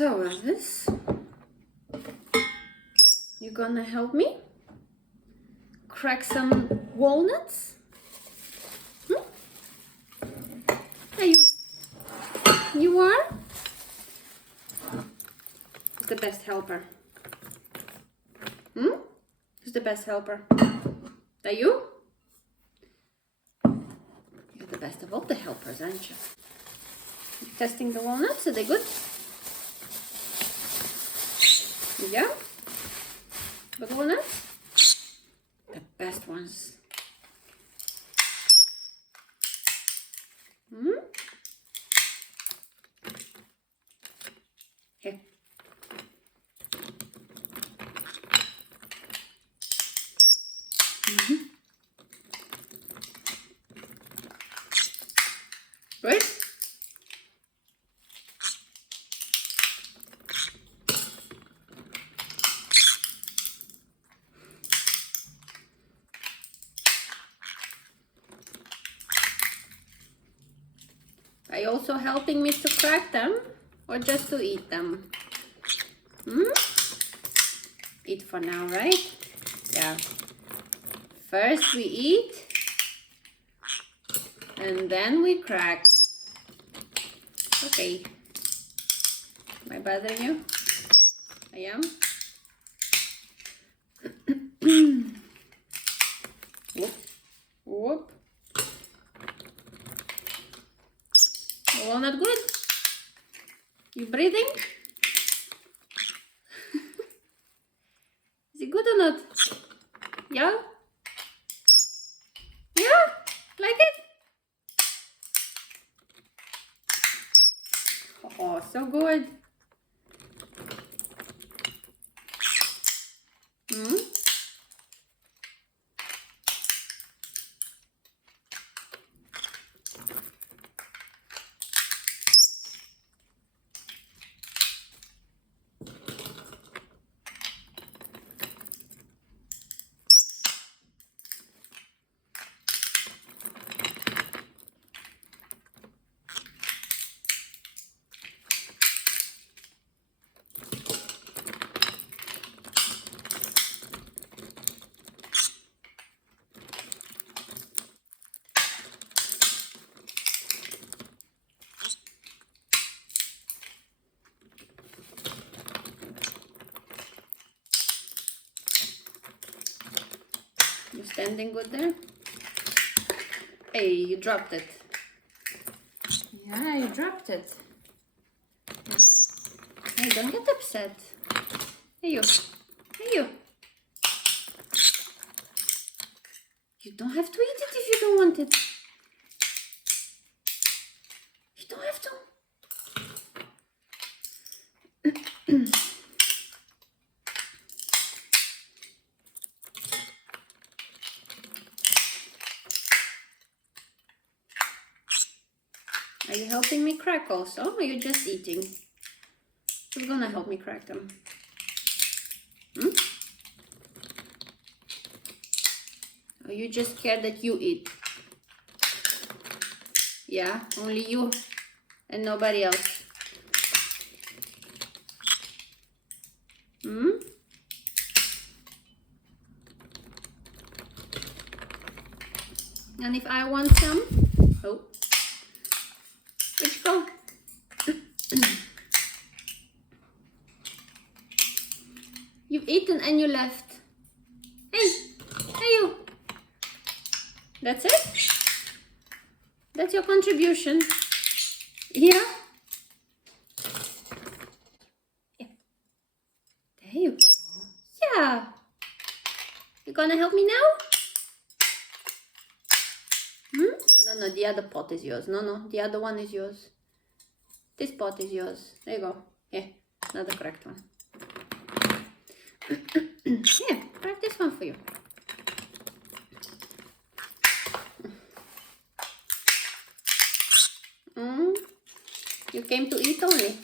So Elvis, you gonna help me crack some walnuts? Are you are? Who's the best helper? Who's the best helper? Are you? You're the best of all the helpers, aren't you? Testing the walnuts, are they good? Yeah? Good walnuts? The best ones. Here. Right? Are you also helping me to crack them or just to eat them? Eat for now, right? Yeah. First we eat and then we crack. Okay. Am I bothering you? I am? Whoop. Whoop. Walnut good? You breathing? Is it good or not? Yeah? Yeah? Like it? Oh, so good. You standing good there? Hey, you dropped it. Yeah, you dropped it. Hey, don't get upset. Hey, you. Hey, you. You don't have to eat it if you don't want it. You don't have to. Are you helping me crack also, or are you just eating? Who's gonna help me crack them? Are you just scared that you eat? Yeah, only you and nobody else. And if I want some, oh, where'd you go? You've eaten and you left. Hey, hey you. That's it? That's your contribution. Yeah? Yeah. There you go. Yeah. You gonna help me now? No, the other pot is yours. No, the other one is yours. This pot is yours. There you go. Yeah, another cracked one. Here, crack this one for you. You came to eat only.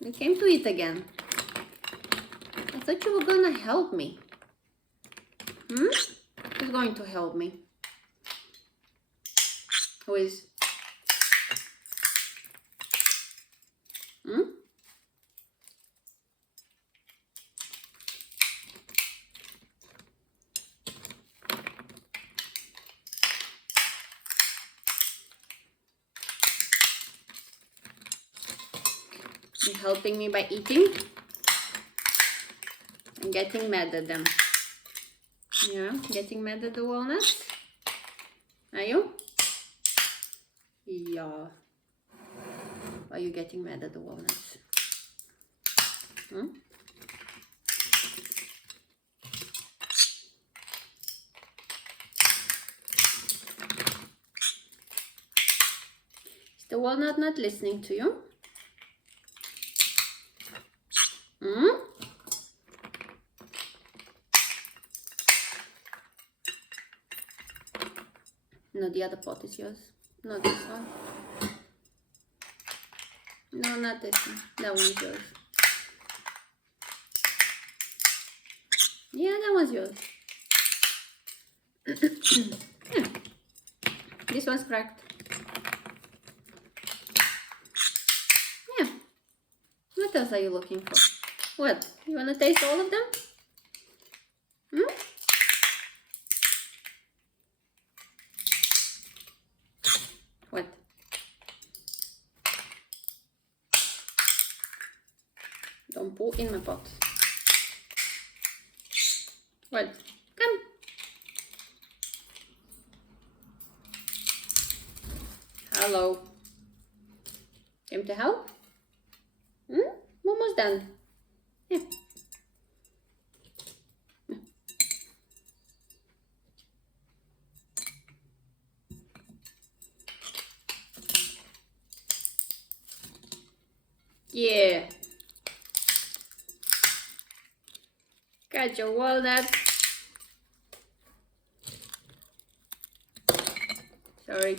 You came to eat again. I thought you were gonna help me. Who's going to help me? Who is? You're helping me by eating and getting mad at them. Yeah, getting mad at the walnuts? Are you? Yeah. Are you getting mad at the walnuts? Hmm? Is the walnut not listening to you? Hmm? No, the other pot is yours. Not this one. No, not this one. That one's yours. Yeah, that one's yours. Yeah. This one's cracked. Yeah. What else are you looking for? What? You wanna taste all of them? Hmm? What? Don't pull in my pot. What? Come. Hello. Came to help? Hmm? Almost done. Yeah. Yeah. Got your walnut. Sorry.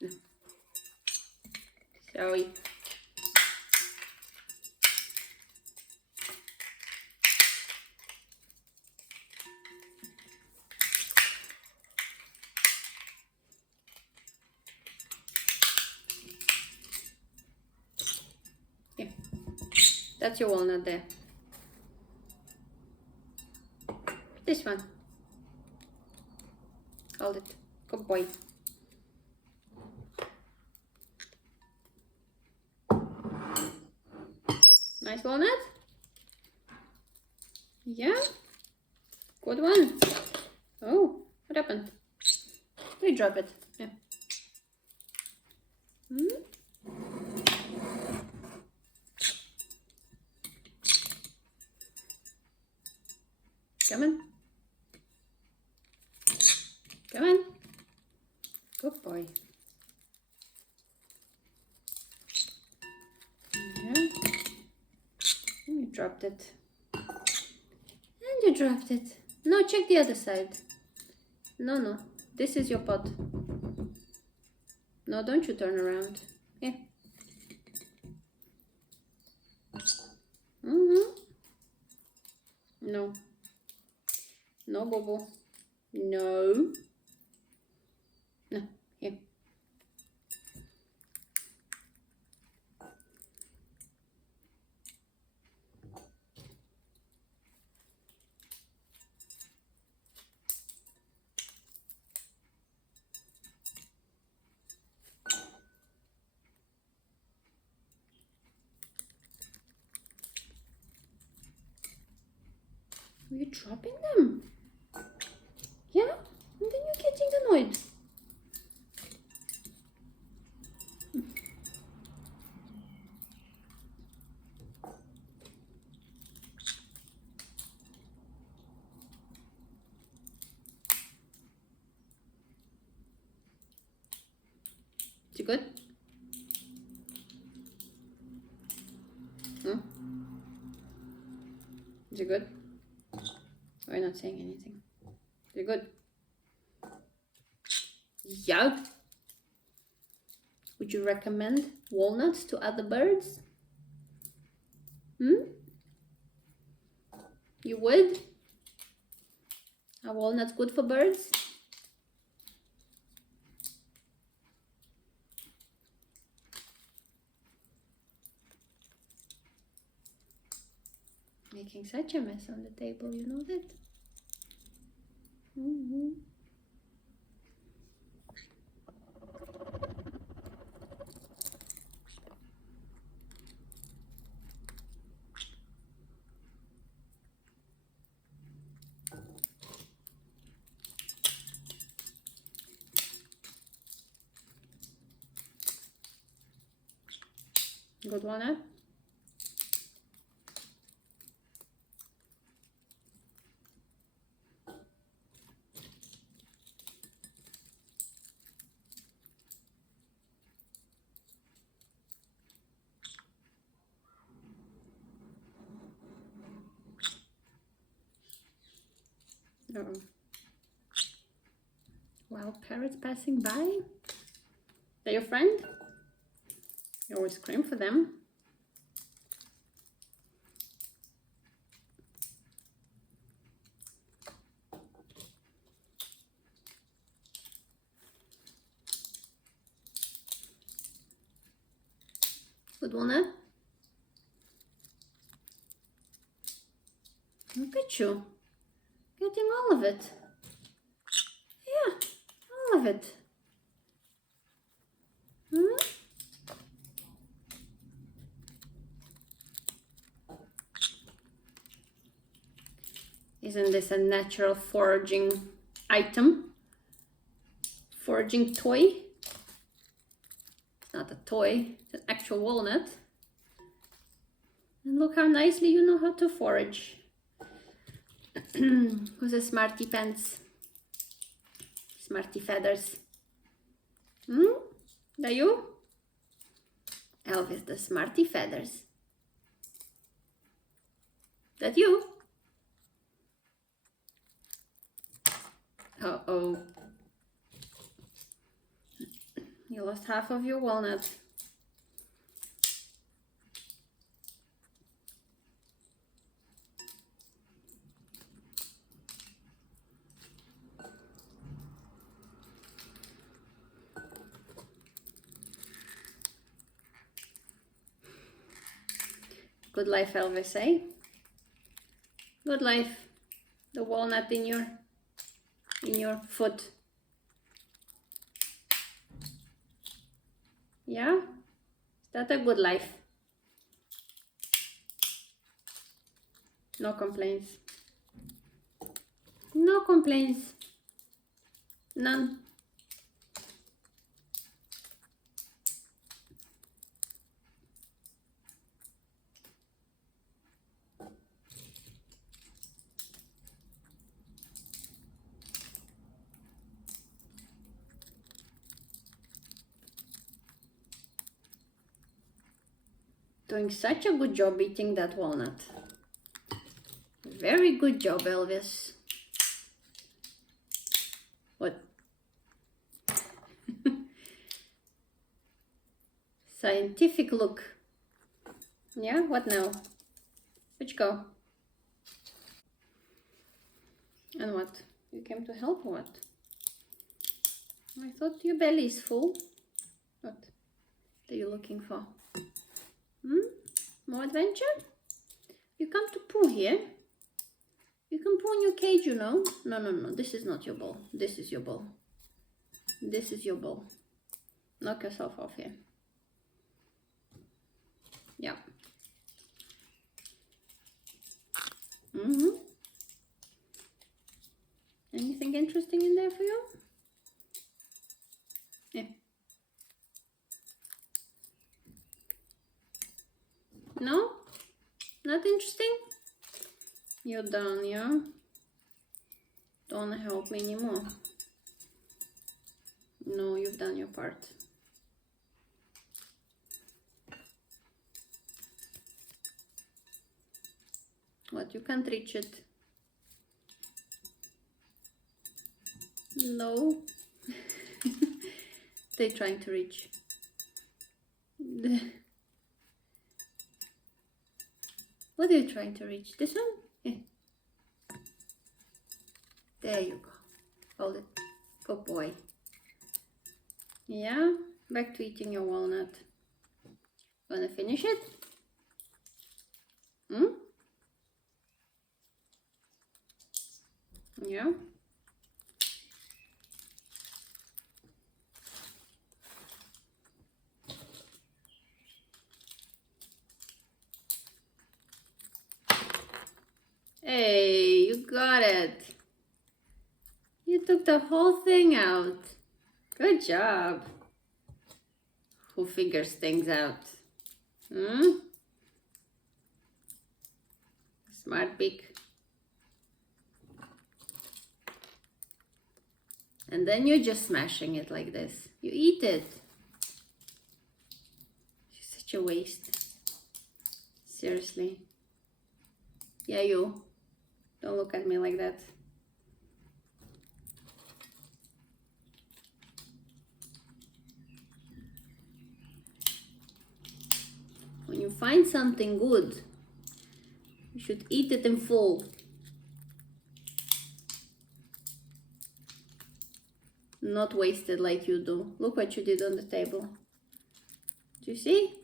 No. Sorry. Yeah. That's your walnut there. This one. Hold it. Good boy. Nice walnut? Yeah? Good one. Oh, what happened? We drop it. Yeah. Hmm? Come on. Come on. Good boy. Yeah. You dropped it. And you dropped it. No, check the other side. No, no. This is your pot. No, don't you turn around. Yeah. No. No, Bobo. No. No. Here. Are you dropping them? Yeah? And then you're getting annoyed. Is it good? Hmm? Is it good? We're not saying anything. Is it good? Yeah. Would you recommend walnuts to other birds? Hmm? You would? Are walnuts good for birds? Making such a mess on the table, you know that? Good Walnut. Uh-oh. Wild parrots passing by. They're your friend? You always scream for them. Good Walnut. Look at you. Getting all of it. Yeah, all of it. Hmm? Isn't this a natural foraging item? Foraging toy? It's not a toy, it's an actual walnut. And look how nicely you know how to forage. Who's a smarty pants? Smarty feathers. That you? Elvis the smarty feathers. That you? Uh-oh. You lost half of your walnut. Good life, Elvis, eh? Good life. The walnut in your foot. Yeah? Is that a good life? No complaints. No complaints. None. Doing such a good job eating that walnut. Very good job, Elvis. What? Scientific look. Yeah, what now? Which go? And what? You came to help or what? I thought your belly is full. What are you looking for? More adventure? You come to poo here? You can poo in your cage, you know. No. This is not your bowl. This is your bowl. This is your bowl. Knock yourself off here. Yeah. Anything interesting in there for you? Yeah. No? Not interesting? You're done, yeah? Don't help me anymore. No, you've done your part. What, you can't reach it? No. They're trying to reach. What are you trying to reach? This one? Yeah. There you go. Hold it. Good boy. Yeah, back to eating your walnut. Wanna finish it? Yeah. Hey, you got it. You took the whole thing out. Good job. Who figures things out? Hmm? Smart beak. And then you're just smashing it like this. You eat it. It's such a waste. Seriously. Yeah, you. Don't look at me like that. When you find something good, you should eat it in full. Not wasted like you do. Look what you did on the table. Do you see?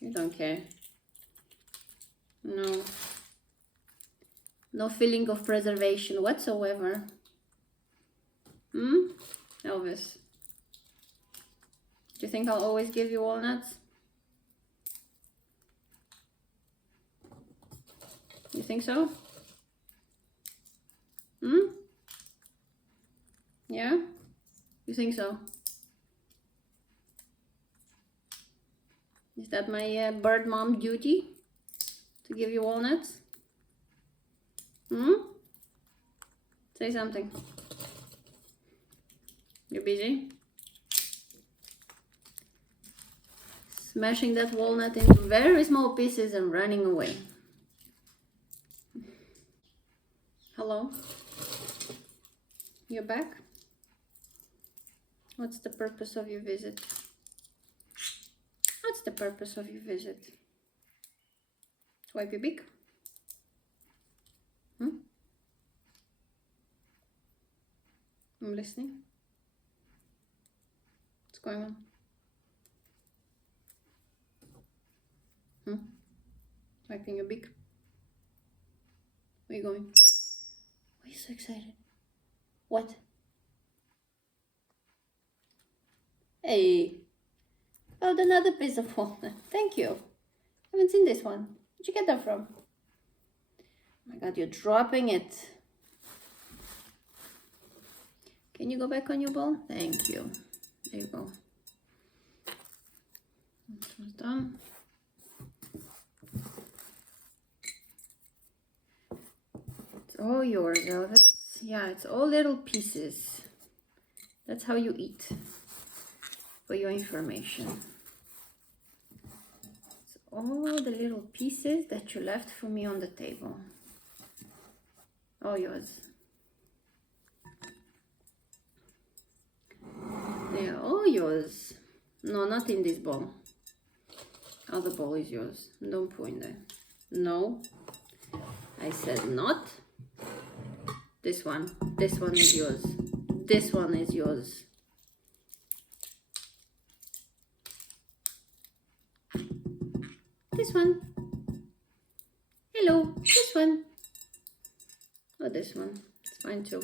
You don't care. No. No feeling of preservation whatsoever. Elvis? Do you think I'll always give you walnuts? You think so? Yeah? You think so? Is that my bird mom duty? To give you walnuts? Say something. You're busy? Smashing that walnut into very small pieces and running away. Hello? You're back? What's the purpose of your visit? What's the purpose of your visit? Wipe your beak? I'm listening. What's going on? Wiping your beak? Where are you going? Why are you so excited? What? Hey, found another piece of walnut. Thank you. Haven't seen this one. Where'd you get that from? Oh my God, you're dropping it. Can you go back on your bowl? Thank you. There you go. This one's done. It's all yours, Elvis. Yeah, it's all little pieces. That's how you eat. For your information. It's all the little pieces that you left for me on the table. All yours. They are all yours. No, not in this bowl. Other bowl is yours. Don't put in there. No. I said not. This one. This one is yours. This one is yours. This one. Hello. This one. Oh, this one. It's fine too.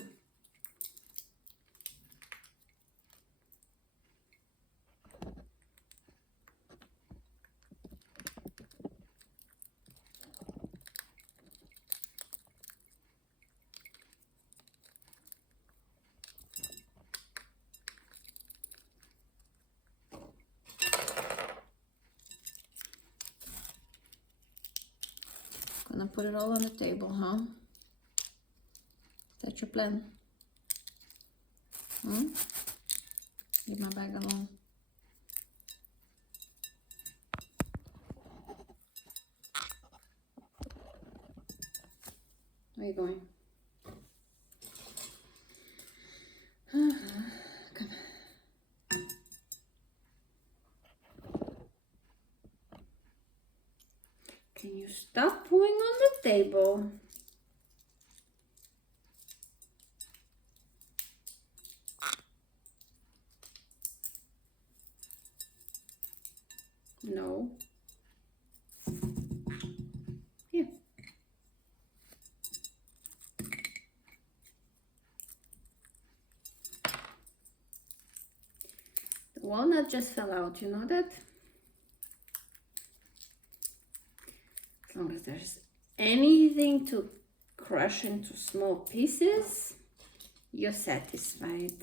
Gonna put it all on the table, huh? Is that your plan? Leave my bag alone. Where are you going? Come on. Can you stop pulling on the table? No. Here. The walnut just fell out, you know that? As long as there's anything to crush into small pieces, you're satisfied.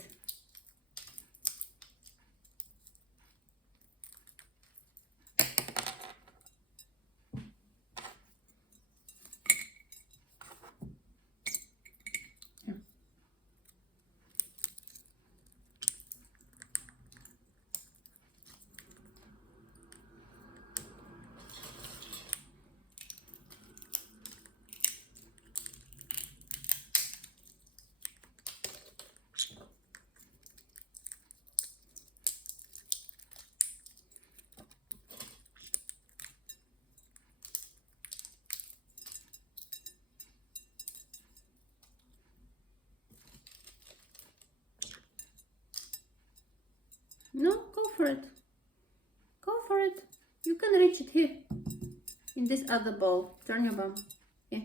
No, go for it. Go for it. You can reach it here. In this other bowl. Turn your bum. Here.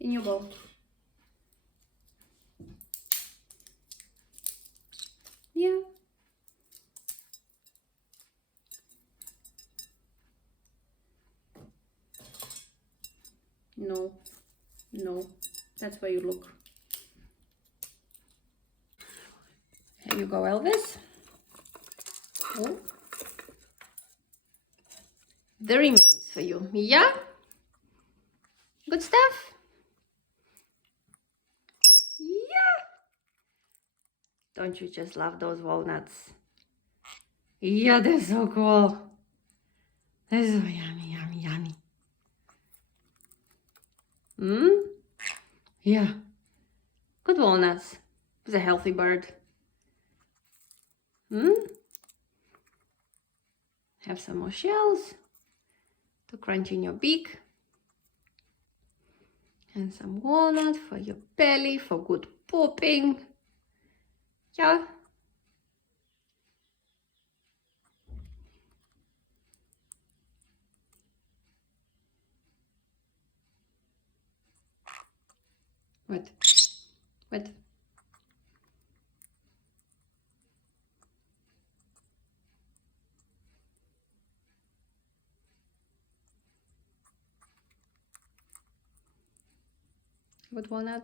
In your bowl. Yeah. No. No. That's where you look. Here you go, Elvis. Oh. The remains for you. Yeah? Good stuff? Yeah! Don't you just love those walnuts? Yeah, they're so cool. They're so yummy, yummy, yummy. Yeah. Good walnuts. He's a healthy bird. Have some more shells to crunch in your beak. And some walnut for your belly for good pooping. Yeah. What? What? What walnut?